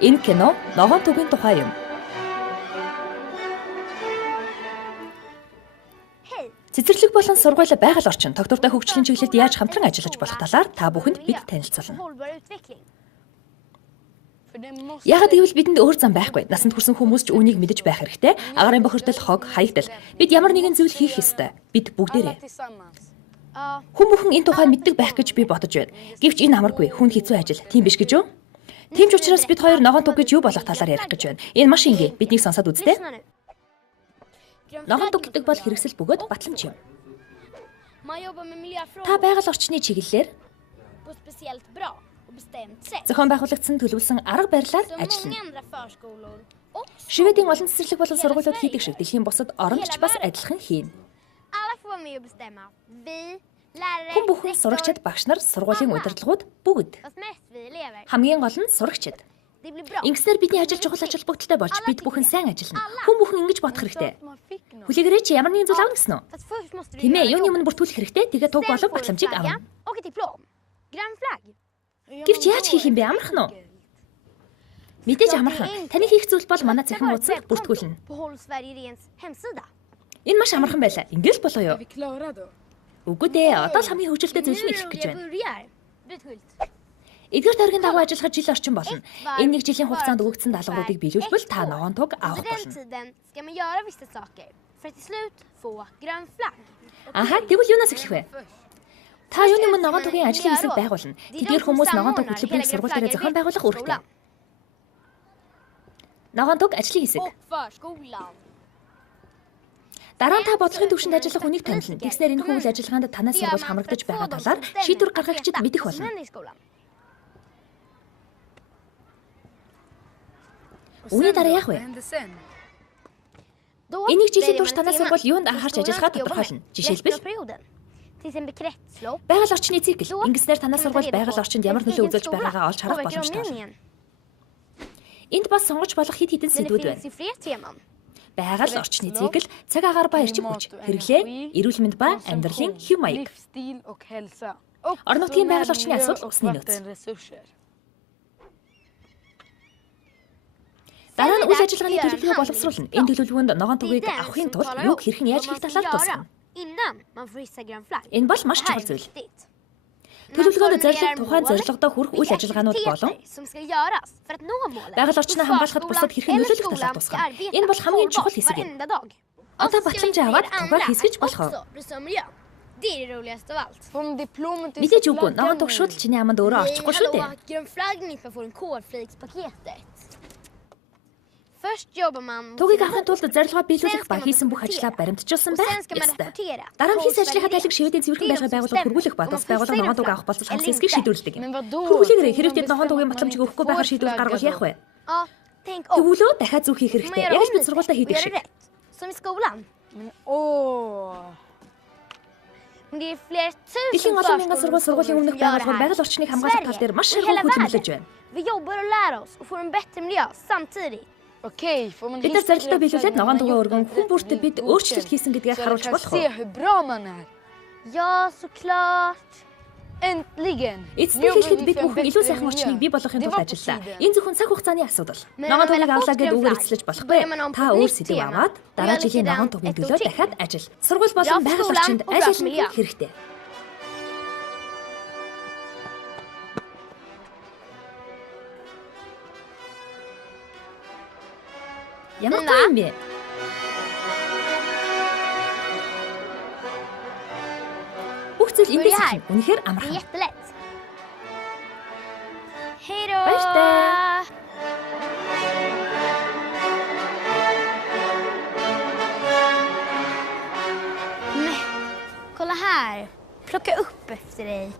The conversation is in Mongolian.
Энэ кино ногоон түгийн тухай юм. Цэцэрлэг болон сургууль байгаль орчин тогтвортой хөгжлийн чиглэлд яаж хамтран ажиллаж болох талаар та бүхэнд бид танилцуулна. Яагаад гэвэл бидэнд өөр зам байхгүй. Насанд хүрсэн хүмүүс ч үүнийг мэдэж байх хэрэгтэй. Агарын бохирдол, хог, хаягдал. Бид ямар нэгэн зүйл хийх ёстой. Бид бүгдээрээ. Хүн бүхэн энэ тухай мэддэг байх гэж би бодож байна. Гэвч энэ амаргүй. Хүн хэцүү ажил. Тийм биш гэж юу? Тийм ч учраас бид хоёр ногоон туг гэж юу болох талаар ярих гэж байна. Энэ маш энгийн. Биднийг сонсоод үзтээ. Ногоон туг гэдэг бол хэрэгсэл бөгөөд батламж юм. Та байгаль орчны чиглэлээр зохион байгуулагдсан төлөвлөсөн арга барилаар ажиллана. Шведийн олон цэцэрлэг болон сургуулиуд хийдэг шиг дэлхийн бусад оронд ч бас адилхан хийн. Хүн бүхэн сурагчид, багш нар, сургуулийн удирдлагууд бүгд. Хамгийн гол нь сурагчид. Ингэснээр бидний ажил чухал ач холбогдолтой болж бид бүхэн сайн ажиллана. Хүн бүхэн ингэж бодох хэрэгтэй. Хүлээгээрэй чи ямар нэгэн зүйл авна гэсэн үү? Тийм ээ, юуны өмнө бүртгүүлэх хэрэгтэй. Тэгээд туг болон батламжийг авна. Гэвч яаж хийх юм бэ? Амархан уу? Мэдээж амархан. Таны хийх зүйл бол манай цахим хуудсанд бүртгүүлнэ. Энэ маш амархан байлаа. Ингээл болоо юу? Үгүй дээ. Одоо л хамгийн хөгжилтэй зүйл нь эхлэх гэж байна. Эдгээр тойргийн дагуу ажиллахад жил орчин болно. Энэ нэг жилийн хугацаанд өгөгдсөн даалгавруудыг биелүүлбэл та ногоон туг авах болно. Аха, тэгвэл юунаас эхлэх вэ? Та юуны өмнө ногоон тугийн ажлын хэсэг байгуулна. Тэдгээр хүмүүс ногоон туг хөтөлбөрийг сургууль дээр зохион байгуулах үүрэгтэй. Ногоон туг ажлын хэсэг. Дараа нь та бодлогын түвшинд ажиллах хүнийг томилно. Тэгснээр энэ үйл ажиллагаанд танаас сургууль хамрагдаж байгаа талаар шийдвэр гаргагчид мэдэх болно. Үүний дараа яах вэ? Энийг жилийн турш танаас сургууль юунд анхаарч ажиллахаа тодорхойлно. Жишээлбэл байгаль орчны цикл. Ингэснээр танаас сургууль байгаль орчинд ямар нөлөө үзүүлж байгаагаа олж харах боломжтой. Энд бас сонгож болох хэд хэдэн сэдвүүд байна. Байгаль орчны цикл, цаг агаар ба эрчим хүч, хэрэглээ, эрүүл мэнд ба амьдралын хэв маяг. Орон нутгийн байгаль орчны асуудал, усны нөөц. Дараа нь үйл ажиллагааны төлөвлөгөө боловсруулна. Энэ төлөвлөгөөнд ногоон тугийг авахын тулд юуг хэрхэн яаж хийх талаар тусгана. Энэ бол маш чухал зүйл. Төлөвлөгөөнд зорилго тухайн зорилгодоо хүрэх үйл ажиллагаанууд болон байгаль орчноо хамгаалахад бусдад хэрхэн нөлөөлөх талаар тусгана. Энэ бол хамгийн чухал хэсэг юм. Одоо батламж аваад тугаар хийсгэж болох уу? Мэдээж үгүй. Ногоон туг шууд л чиний аманд өөрөө орчихгүй шүү дээ. Тугийг авахын тулд зорилгоо биелүүлэх ба хийсэн бүх ажлаа баримтжуулсан байх ёстой. Дараа нь хийсэн ажлынхаа тайлбар Шведийн цэвэрхэн байшин байгууллагад хүргүүлэх ба тус байгууллага ногоон туг авах болцол хамсан эсгийг шийдвэрлэдэг. Хүргүүлээрэй. Хэрвээ ногоон тугийн батламжийг өгөхгүй байхаар шийдвэр гаргавал яах вэ? Тэгвэл дахиад зүг хийх хэрэгтэй. Яг л бид сургуультай хийдэг шиг. Дэлхийн олон мянган сургуулийн өмнөх байгууллагууд байгаль орчныг хамгаалах тал дээр маш ширхэг хөдөлмөрлөж байна. Бид нар зорилтоо биелүүлээд ногоон тугаа өргөн хүн бүртээ бид өөрчлөлт хийсэн гэдгийг харуулж болох уу? Эцсийн хэлэхэд бид бүхэн илүү сайхан орчныг бий болгохын тулд ажиллаа. Энэ зөвхөн цаг хугацааны асуудал. Ногоон тугийг авлаа гэд үгээр эцэлж болохгүй. Та өөр сэдв аваад дараа жилийн ногоон тугийн төлөө дахиад ажил. Сургууль болон байгаль орчинд аль аль нь хэрэгтэй. Ямар гоё юм бэ? Бүх зүйл эндээс эхэлнэ. Үнэхээр амархан. Баяртай. Kolla här. Plocka upp efter dig.